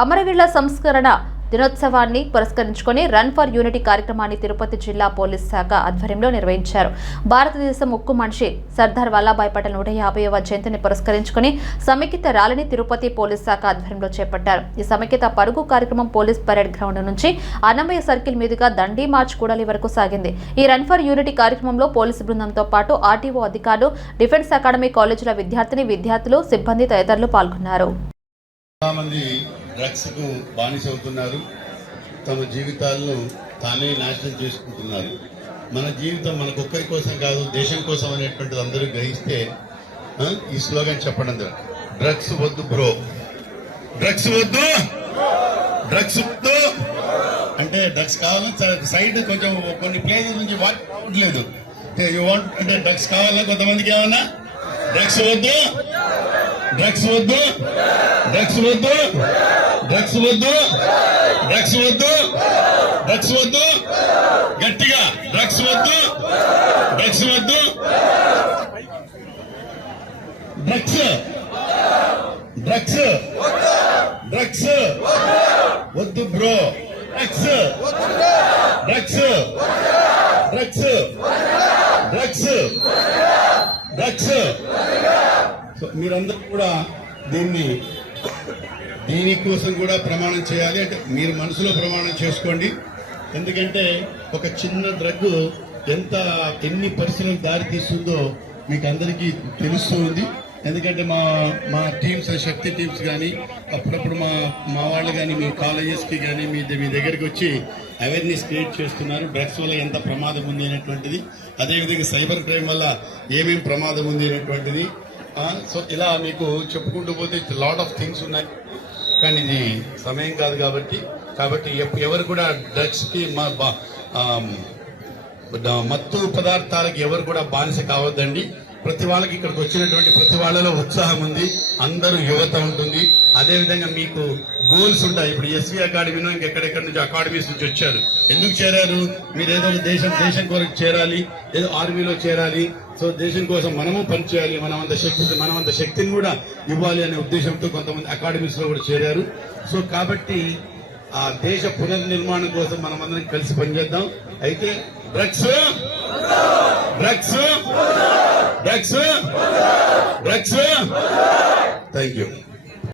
అమరవీరుల సంస్కరణ దినోత్సవాన్ని పురస్కరించుకొని రన్ ఫర్ యూనిటీ కార్యక్రమాన్ని తిరుపతి జిల్లా పోలీస్ శాఖ ఆధ్వర్యంలో నిర్వహించారు. భారతదేశం ఉక్కు మనిషి సర్దార్ వల్లభాయ్ పటేల్ 150వ జయంతిని పురస్కరించుకొని సమైక్యత ర్యాలీని తిరుపతి పోలీస్ శాఖ ఆధ్వర్యంలో చేపట్టారు. ఈ సమైక్యత పరుగు కార్యక్రమం పోలీస్ పరేడ్ గ్రౌండ్ నుంచి అన్నమయ్య సర్కిల్ మీదుగా దండి మార్చ్ కూడలి వరకు సాగింది. ఈ రన్ ఫర్ యూనిటీ కార్యక్రమంలో పోలీసు బృందంతో పాటు ఆర్టీఓ అధికారులు, డిఫెన్స్ అకాడమీ కాలేజీల విద్యార్థులు, సిబ్బంది తదితరులు పాల్గొన్నారు. డ్రగ్స్ కు బానిసవుతున్నారు. తమ జీవితాలను తానే నాశనం చేసుకుంటున్నారు. మన జీవితం మనకొక్కరి కోసం కాదు, దేశం కోసం అనేటువంటిది అందరూ గ్రహిస్తే ఈ స్లోగన్ చెప్పడం డ్రగ్స్ వద్దు బ్రో, డ్రగ్స్ వద్దు, డ్రగ్స్ వద్దు అంటే డ్రగ్స్ కావాలని సైడ్ కొంచెం కొన్ని ప్లేసెస్ నుంచి వాడలేదు. అంటే డ్రగ్స్ కావాలా కొంతమందికి ఏమన్నా డ్రగ్స్ వద్దు, డ్రగ్స్ వద్దు, డ్రగ్స్ వద్దు, డ్రగ్స్ వద్దు, డ్రగ్స్ వద్దు, డ్రగ్స్ వద్దు, గట్టిగా డ్రగ్స్ వద్దు, డ్రగ్స్ వద్దు, డ్రగ్స్, డ్రగ్స్, డ్రగ్స్ వద్దు bro, drugs, drugs, drugs, drugs, drugs. మీరందరూ కూడా దీనికోసం కూడా ప్రమాణం చేయాలి. అంటే మీరు మనసులో ప్రమాణం చేసుకోండి. ఎందుకంటే ఒక చిన్న డ్రగ్ ఎన్ని పరిస్థితులకు దారి తీస్తుందో మీకు అందరికీ తెలుస్తూ ఉంది. ఎందుకంటే మా టీమ్స్, శక్తి టీమ్స్ కానీ అప్పుడప్పుడు మా వాళ్ళు కానీ మీ కాలేజెస్కి కానీ మీ దగ్గరికి వచ్చి అవేర్నెస్ క్రియేట్ చేస్తున్నారు. డ్రగ్స్ వల్ల ఎంత ప్రమాదం ఉంది అనేటువంటిది, అదేవిధంగా సైబర్ క్రైమ్ వల్ల ఏమేమి ప్రమాదం ఉంది అనేటువంటిది. సో ఇలా మీకు చెప్పుకుంటూ పోతే లాట్ ఆఫ్ థింగ్స్ ఉన్నాయి. కానీ ఇది సమయం కాదు కాబట్టి ఎవరు కూడా డ్రగ్స్కి మత్తు పదార్థాలకి ఎవరు కూడా బానిస కావద్దండి. ప్రతి వాళ్ళకి ఇక్కడికి వచ్చినటువంటి ప్రతి వాళ్ళలో ఉత్సాహం ఉంది, అందరూ యువత ఉంటుంది. అదేవిధంగా మీకు గోల్స్ ఉంటాయి. ఇప్పుడు ఎస్వి అకాడమీలో ఇంకెక్కడెక్కడి నుంచి అకాడమీస్ నుంచి వచ్చారు. ఎందుకు చేరారు? మీరు ఏదో దేశం కొరకు చేరాలి, ఏదో ఆర్మీలో చేరాలి. సో దేశం కోసం మనము పనిచేయాలి, మనమంత శక్తిని కూడా ఇవ్వాలి అనే ఉద్దేశంతో కొంతమంది అకాడమీస్ లో కూడా చేరారు. సో కాబట్టి ఆ దేశ పునర్నిర్మాణం కోసం మనమందరం కలిసి పనిచేద్దాం. అయితే drugs, drugs, drugs, drugs. Thank you.